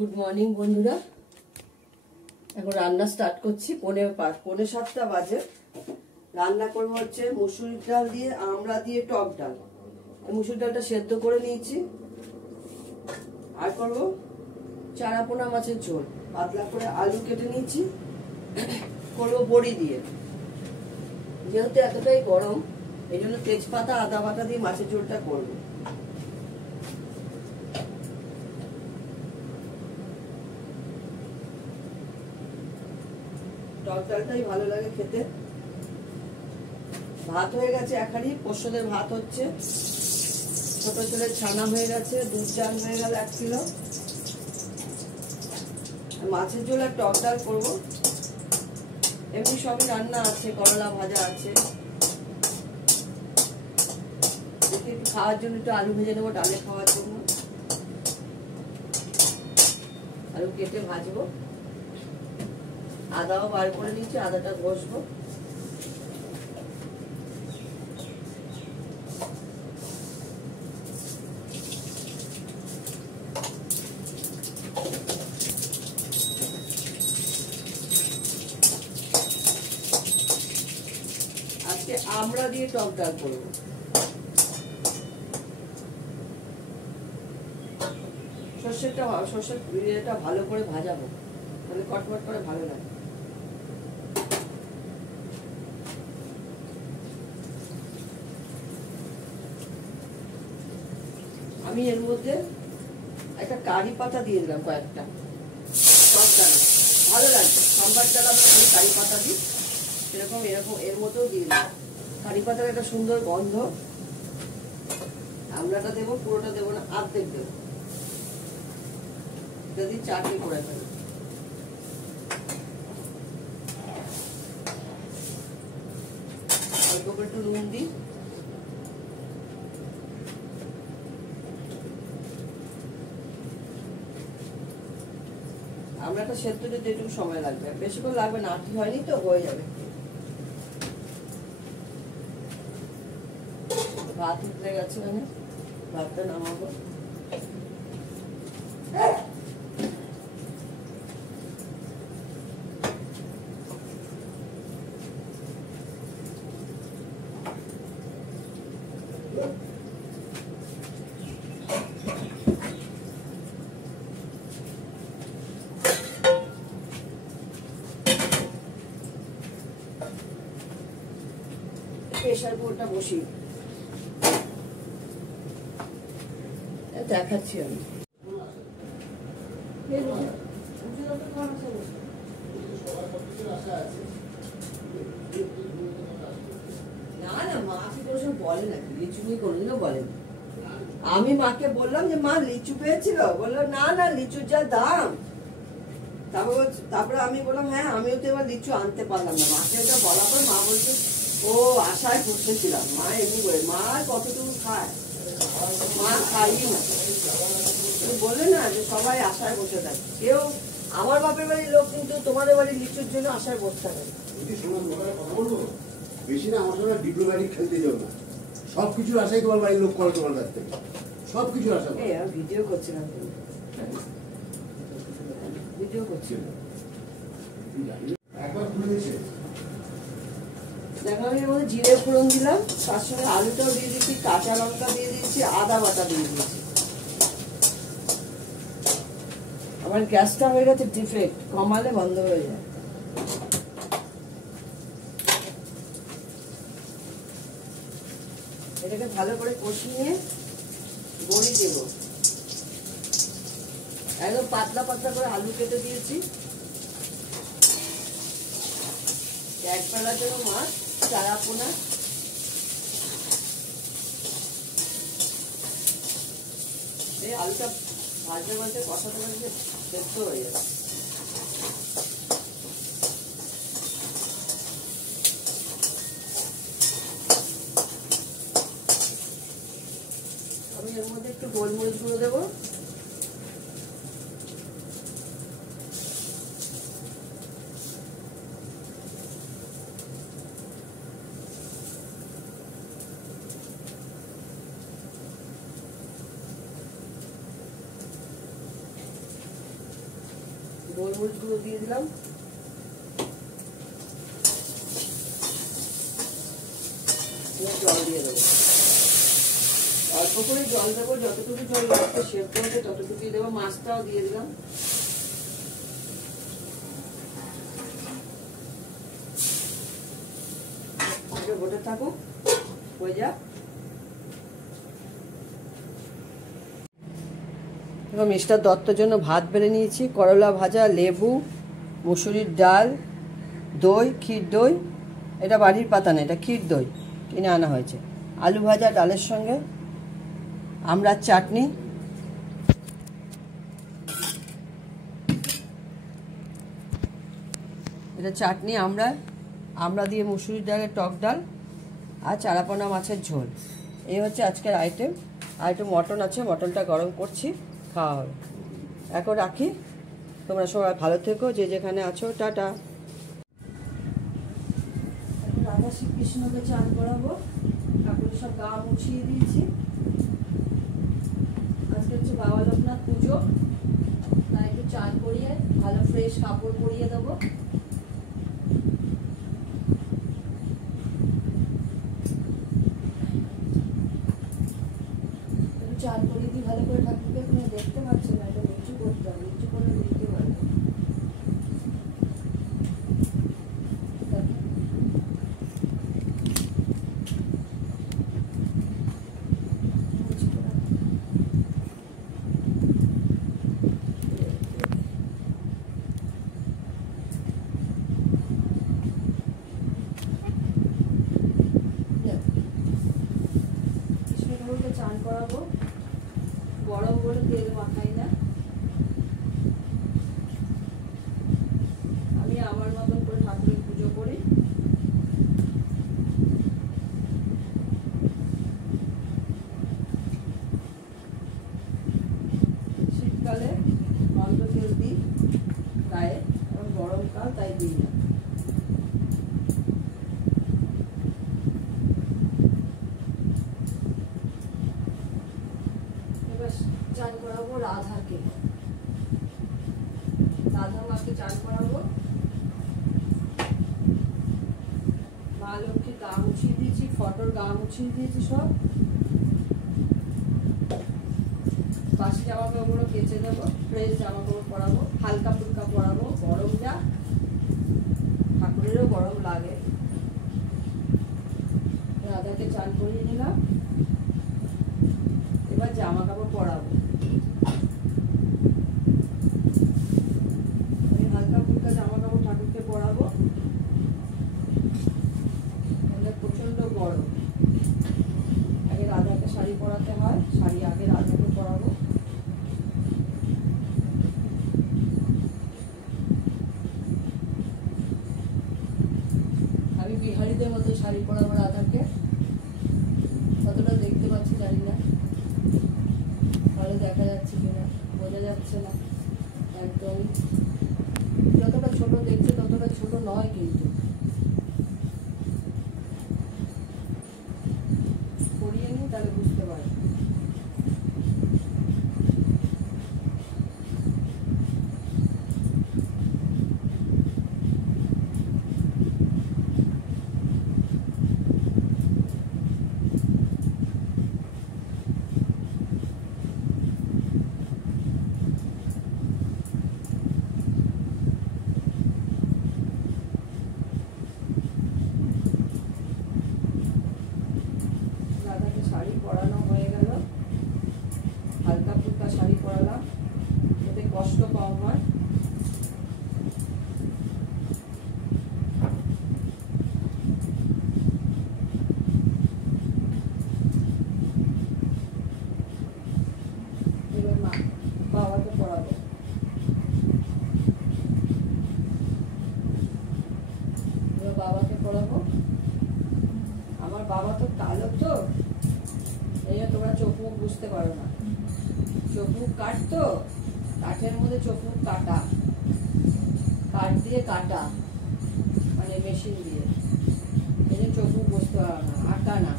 Good morning বন্ধুরা। এখন রান্না স্টার্ট করছি। পৌনে 7টা বাজে। রান্না করবো হচ্ছে মুসুর ডাল দিয়ে আমড়া দিয়ে টক ডাল। মুসুর ডালটা সেদ্ধ করে নিয়েছি। আর করবো চারাপোনা মাছের ঝোল, পাতলা করে আলু কেটে নিয়েছি। করবো বড়ি দিয়ে। যেহেতু এতটাই গরম, এই জন্য তেজপাতা আদা বাটা দিয়ে মাছের ঝোলটা করবো। টক ডালটাই ভালো লাগে খেতে। ভাত হয়ে গেছে এখানি, পোস্তদের ভাত হচ্ছে। ছোট ছোট ছানা হয়ে গেছে, দুধ চাল হয়ে গেল 1 কিলো। মাছের ঝোল আর টক ডাল করবো। এমনি সবই রান্না আছে, করলা ভাজা আছে। একটু খাওয়ার জন্য একটু আলু ভেজে নেবো, ডালে খাওয়ার জন্য। আলু কেটে ভাজবো। আদাও বার করে নিচ্ছি, আদাটা ঘষবো। আজকে আমড়া দিয়ে টক ডাল করবো। সর্ষের ইয়েটা ভালো করে ভাজাবো, তাহলে কটকট করে ভালো লাগে। আমি এর মধ্যে একটা কারি পাতা দিয়ে দিলাম, কয়েকটা। টক ডাল ভালো লাগবে। সাম্বার ডাল আমরা খালি কারি পাতা দিই, সেরকম এরকম এর মধ্যেও দিয়ে দিলাম। কারি পাতার একটা সুন্দর গন্ধ। আমড়াটা দেবো, পুরোটা দেবো না, অর্ধেক দেবো। এটা দিয়ে চাটনি করে ফেলবো। অল্প করে একটু নুন দিই। আমড়াটা সেদ্ধ দিতে একটু সময় লাগবে, বেশিক্ষণ লাগবে না। আটি হয়নি তো, হয়ে যাবে। ভাত উঠে গেছে, মানে ভাতটা নামাবো। প্রেসার কুকারটা বসিয়ে দেখাচ্ছি আমি। না না, মা কি কোনো সময় বলে নাকি লিচু নিয়ে? কোনোদিনও বলেন। আমি মাকে বললাম যে মা লিচু পেয়েছিল, বললো না না, লিচুর যা দাম। তারপরে আমি বললাম হ্যাঁ, আমিও তো এবার লিচু আনতে পারলাম না। মাকে ওটা বলার পর মা বলছে ও আশায় বসেছিলাম। মা এমনি বলে, মা কতটুকু খায়, মা খাই না। বললে না যে সবাই আশায় বসে থাকে। কেউ আমার বাপের বাড়ির লোক কিন্তু তোমাদের বাড়ির লিচুর জন্য আশায় বসে থাকে। বেশি না, আমার সঙ্গে ডিপ্লোম্যাটিক খেলতে যাও না। সবকিছুর আশাই তোমার বাড়ির লোক করে তোমার কাছ থেকে, সবকিছুর আশা। ভিডিও করছিলাম, ভিডিও করছিলাম। একবার খুলে দিয়েছে। দেখো, আমি এর মধ্যে জিরে ফোড়ন দিলাম, তার সঙ্গে আলুটাও দিয়ে দিচ্ছি, কাঁচা লঙ্কা দিয়ে দিচ্ছি, আদা বাটা দিয়ে দিচ্ছি। আমার গ্যাসটা হয়ে গেছে ডিফেক্ট, কমালে বন্ধ হয়ে যায়। এটাকে ভালো করে কষিয়ে বড়ি দেব। একদম পাতলা পাতলা করে আলু কেটে দিয়েছি। 1 বেলার জন্য মাছ, চারাপোনা। এই আলুটা ভাজতে ভাজতে কষাতে ভাজতে সেদ্ধ হয়ে যাবে। আমি এর মধ্যে একটু গোলমরিচ গুঁড়ো দেবো। গোলমরিচ গুঁড়ো দিয়ে দিলাম, জল দিয়ে দেবো, অল্প করে জল দেবো, যতটুকু জল লাগবে সেদ্ধ হতে ততটুকুই দেবো। মাছটাও দিয়ে দিলাম, গোটে থাকুক, হয়ে যাক। এবার মিস্টার দত্তর জন্য ভাত বেড়ে নিয়েছি, করলা ভাজা, লেবু, মুসুরির ডাল, দই, ক্ষীর দই, এটা বাড়ির পাতা না, এটা ক্ষীর দই কিনে আনা হয়েছে, আলু ভাজা ডালের সঙ্গে, আমড়ার চাটনি, এটা চাটনি আমড়া দিয়ে মুসুরির ডালের টক ডাল, আর চারাপোনা মাছের ঝোল। এই হচ্ছে আজকের আইটেম। আর একটু মটন আছে, মটনটা গরম করছি, খাওয়া হবে। এখন রাখি, তোমরা সবাই ভালো থেকো, যে যেখানে আছো, টাটা। এখন রাধা শ্রীকৃষ্ণকে চান করাবো, ঠাকুরের সব গা মুছিয়ে দিয়েছি। আজকে হচ্ছে বাবা লোকনাথ পুজো, তাই একটু চান করিয়ে ভালো ফ্রেশ কাপড় পরিয়ে দেবো। চান করিয়ে দিই ভালো করে, ঠাকুরকে তুমি দেখতে পাচ্ছ না, এটা নিচু করতে হবে, নিচু করে দিতে পারবে। কৃষ্ণ ঠাকুরকে চান করাবো, গরম বলে তেল মাখাই না, আমি আমার মতন করে ঠাকুরের পুজো করি। শীতকালে অল্প তেল দিই গায়ে, এবং গরমকাল তাই দিই না। চান করাবো রাধাকে, রাধা মাকে চান করাবো। মা লক্ষ্মীর গা মুছিয়ে দিয়েছি, ফটোর গা মুছিয়ে দিয়েছি সব। বাসি জামা কাপড়গুলো কেচে দেবো, ফ্রেশ জামা কাপড় পরাবো, হালকা ফুলকা পরাবো, গরম যা, ঠাকুরেরও গরম লাগে। রাধাকে চান করিয়ে নিলাম, এবার জামা কাপড় পরাবো। আমি হালকা ফুলকা জামা কাপড় ঠাকুরকে পরাবো, প্রচন্ড গরম। আগে রাধাকে শাড়ি পরাতে হয়, শাড়ি আগে রাধাকে পরাবো। আমি বিহারিদের মতো শাড়ি পরাবো রাধাকে, কতটা দেখতে পাচ্ছি জানি না, ভালো দেখা যাচ্ছে কিনা বোঝা যাচ্ছে না একদম। যতটা ছোট দেখছে ততটা ছোট নয়, কিন্তু পরিয়ে নিই তাহলে বুঝতে পারি। শাড়ি পরানো হয়ে গেল, হালকা ফুলকা শাড়ি পরালাম, এতে কষ্ট কম হয়। এবার বাবাকে পরাবো, এবার বাবাকে পরাবো। আমার বাবা তো কালো, তো এই তোমরা চোখ মুখ বুঝতে পারো না, চোখ মুখ কাটতো, কাঠের মধ্যে চোখ মুখ কাটা, কাঠ দিয়ে কাটা, মানে মেশিন দিয়ে, এই চোখ মুখ বুঝতে পারো না, আঁকা না,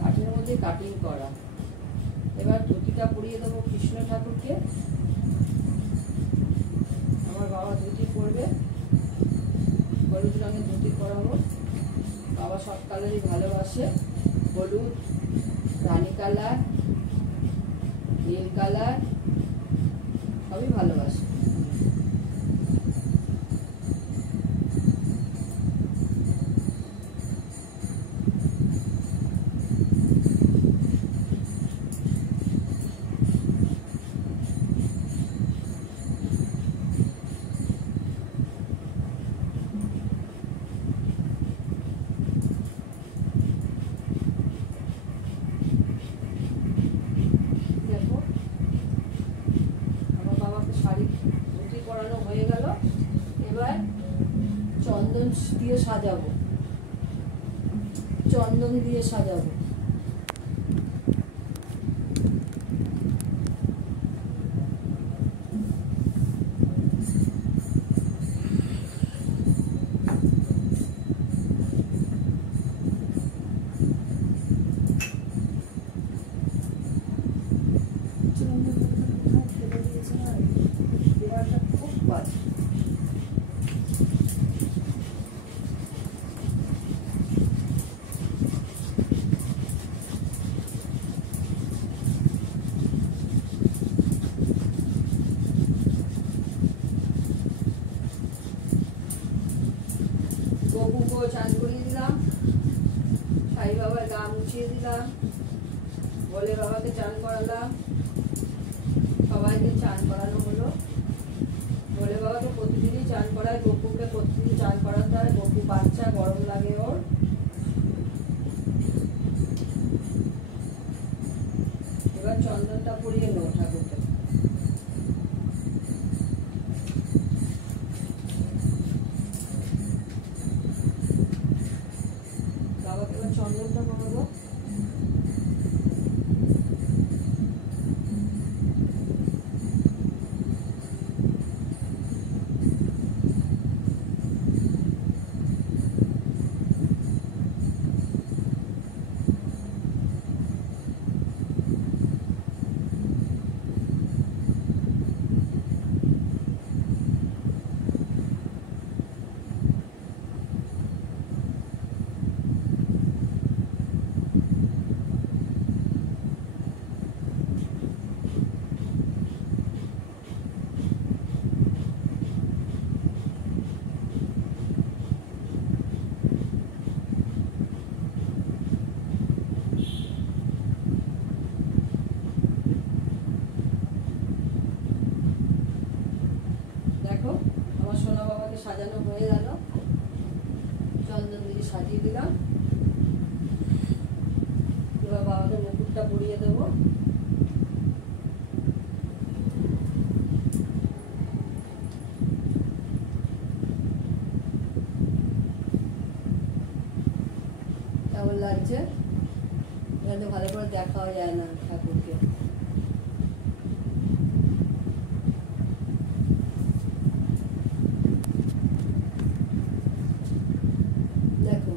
কাঠের মধ্যে কাটিং করা। এবার ধুতিটা পরিয়ে দেবো কৃষ্ণ ঠাকুরকে, বাবা ধুতি পরবে, হলুদ রঙের ধুতি পরাবো। বাবা সব কালারই ভালোবাসে, হলুদ, রানী কালার, নীল কালার সবই ভালোবাসে। চন্দন দিয়ে সাজাবো, চন্দন দিয়ে সাজাবো। খুব বাজে। গপুকে চান করিয়ে দিলাম, সাই বাবার গা মুছিয়ে দিলাম, বলে বাবাকে চান করালাম, সবাইকে চান করানো হলো। বলে বাবাকে প্রতিদিনই চান করায়, গপুকে প্রতিদিন চান করাতে হয়। গপু বাচ্চা, গরম লাগে ওর। এবার চন্দনটা পরিয়ে নেবো ঠাকুরকে। বাবাকে এবার চন্দনটা পরাবো। দেখো আমার সোনা বাবাকে সাজানো হয়ে গেল, চন্দন দিয়ে সাজিয়ে দিলাম। এবার বাবাকে মুকুটটা পরিয়ে দেবো। কেমন লাগছে? এখানে ভালো করে দেখাও যায় না ঠাকুরকে। দেখো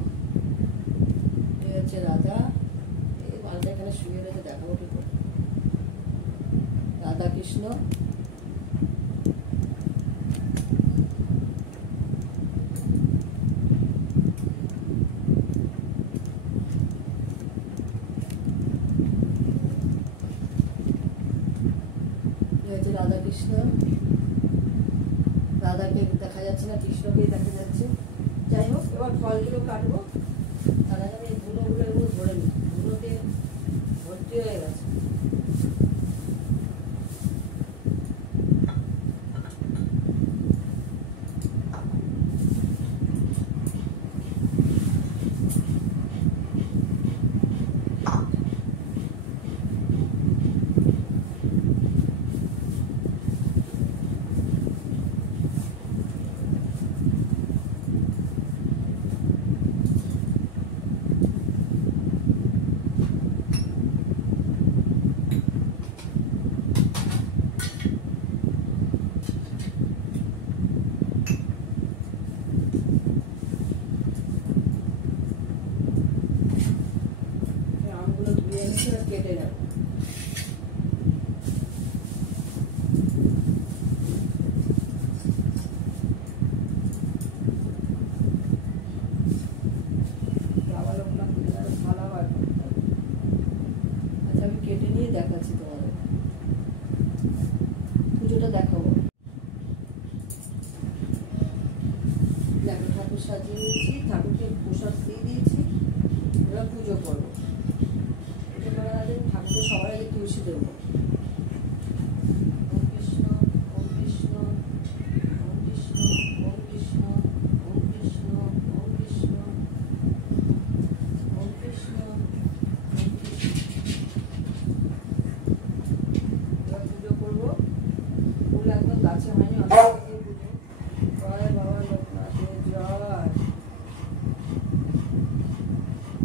এই হচ্ছে রাধা, এই মালটা এখানে শুয়ে রয়েছে, দেখাবো কি করে। রাধা কৃষ্ণ, রাধা কৃষ্ণ। রাধাকে দেখা যাচ্ছে না, কৃষ্ণকেই দেখা যাচ্ছে। যাই হোক, এবার ফলগুলো কাটবো। তার আগে আমি ধুলোগুলো এগুলো ধরে নিই, ধুলোতে ভর্তি হয়ে গেছে। দেখাচ্ছি তোমাদের, পুজোটা দেখাবো। দেখো ঠাকুর সাজিয়ে দিয়েছি, ঠাকুরকে প্রসাদ দিয়ে দিয়েছি, এবার পুজো করবো। পুজো করার আগে ঠাকুরকে সবার আগে তুলসী দেবো। ওম কৃষ্ণ ওম কৃষ্ণ ওম কৃষ্ণ ওম কৃষ্ণ ওম কৃষ্ণ ওম কৃষ্ণ ওম কৃষ্ণ ওম কৃষ্ণ। এবার পুজো করবো। ফুল একদম গাছে হয়নি, অল্প দিয়ে পুজো। জয় বাবা লোকনাথের জয়।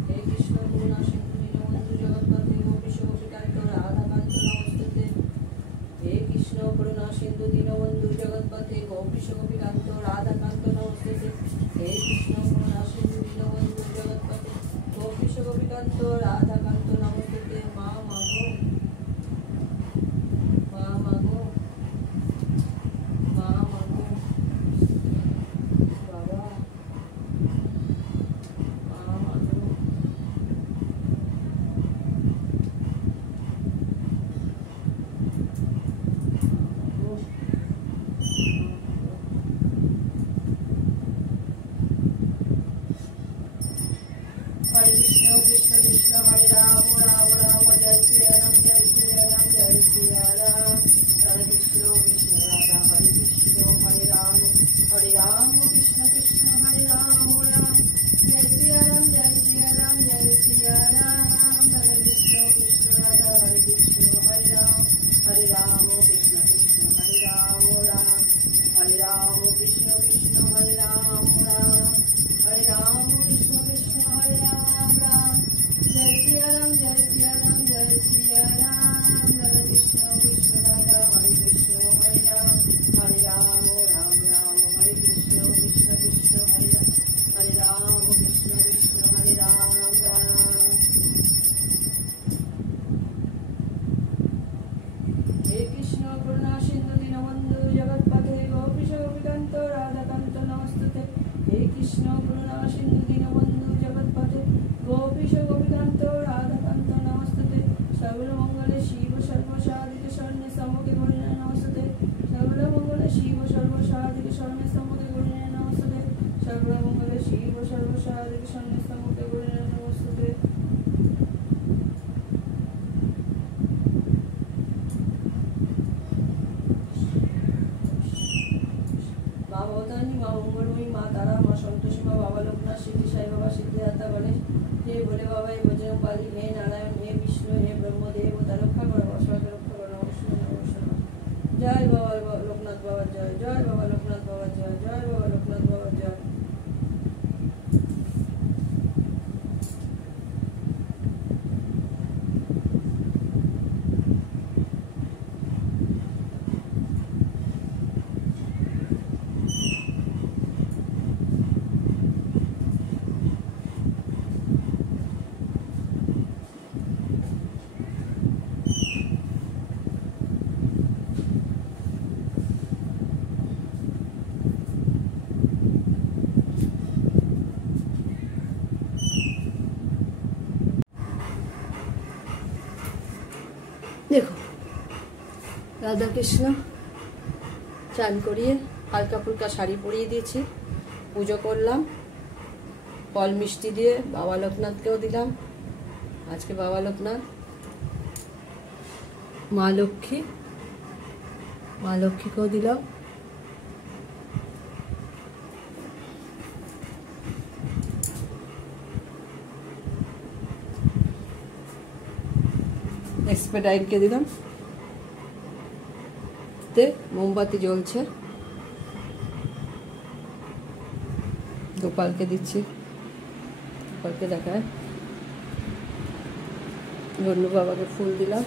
হে কৃষ্ণ করুণা সিন্ধু দীনবন্ধু জগৎপতে গোপীশ গোপীকান্ত রাধাকান্ত নমস্তুতে। হে কৃষ্ণ করুণা সিন্ধু দীনবন্ধু জগৎপতে গোপীশ গোপীকান্ত রাধাকান্ত নমস্তুতে। হে কৃষ্ণ করুণা সিন্ধু দীনবন্ধু জগৎপতে গোপীশ গোপীকান্ত রাধাকান্ত নমস্তুতে। মা মাগো মা মাগো মা মাগো বাবা মা মাগো। हरे कृष्ण कृष्ण कृष्ण हरे राम राम राम जय सिया राम जय सिया राम जय सिया राम। हरे कृष्ण कृष्ण राधा हरे कृष्ण हरे राम कृष्ण कृष्ण हरे राम राम जय सिया राम जय सिया राम जय सिया राम। हरे कृष्ण कृष्ण राधा हरे कृष्ण हरे राम कृष्ण कृष्ण हरे राम कृष्ण कृष्ण हरे राम कृष्ण कृष्ण हरे राम जय सिया राम जय सिया राम जय सिया राम। हरे कृष्ण कृष्ण राधा हरे कृष्ण हरे राम राम राम हरे कृष्ण कृष्ण कृष्ण हरे राम कृष्ण कृष्ण हरे राम राम। हे कृष्ण करुणा सिंधु दीनबंधु जगत्पते गोपीश गोपीकांत राधाकांत नमस्ते। हे कृष्ण करुणा सिंधु दीनबंधु जगत्पते गोपीश गोपीकांत राधाकांत नमस्ते। सर्वमंगले शिव सर्वसाधिके शरण्ये त्र्यंबके गौरी नमस्ते। सर्वमंगले शिव सर्वसाधिके शरण्ये त्र्यंबके गौरी नमस्ते। सर्वमंगले शिव सर्वसाधिके शरण्ये त्र्यंबके गौरी नमस्ते। माँ भवतारिणी माँ मंगलमयी माँ तारा माँ संतोषी माँ बाबा लोकनाथ सिद्धि साई बाबा सिद्धिदाता गणेश। हे भोले बाबा हे बजरंगबली हे नारायण हे विष्णु हे ब्रह्मदेव रक्षा करो बसवाके रक्षा करो नमस्कार नमस्कार। जय बाबा लोकनाथ बाबा जय जय बाबा लोकनाथ बाबा जय जय बाबा लोकनाथ बाबा जय। देखो राधा कृष्ण चान करिए हल्का फुल्का शाड़ी परिए दिएছি পুজো করলাম ফল মিষ্টি দিয়ে বাবা লোকনাথকেও দিলাম। আজকে বাবা লোকনাথ মা লক্ষ্মীকেও দিলাম। এক্সপেডাইটকে দিলাম। তে মোমবাতি জ্বলছে, গোপালকে দিচ্ছি, গোপালকে দেখায়। গন্ডু বাবাকে ফুল দিলাম,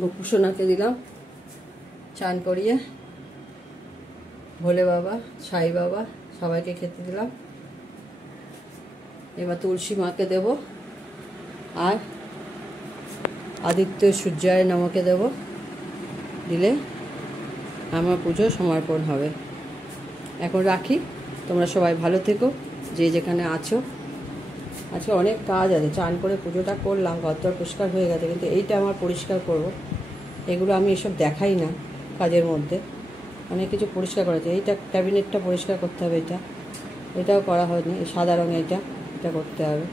গোপুসোনাকে দিলাম চান করিয়ে, ভোলে বাবা সাই বাবা সবাইকে খেতে দিলাম। এবার তুলসী মাকে দেব আর আদিত্য সূর্যায় নমকে দেব। দিলে আমার পুজো সমর্পণ হবে। এখন রাখি, তোমরা সবাই ভালো থেকো যে যেখানে আছো। আজকে অনেক কাজ আছে, চান করে পুজোটা করলাম, ঘরদর পরিষ্কার হয়ে গেছে, কিন্তু এইটা আমার পরিষ্কার করব। এগুলো আমি এসব দেখাই না কাজের মধ্যে। অনেক কিছু পরিষ্কার করা আছে। এইটা ক্যাবিনেটটা পরিষ্কার করতে হবে, এটাও করা হয়নি, এই সাদা রঙে এটা করতে হবে।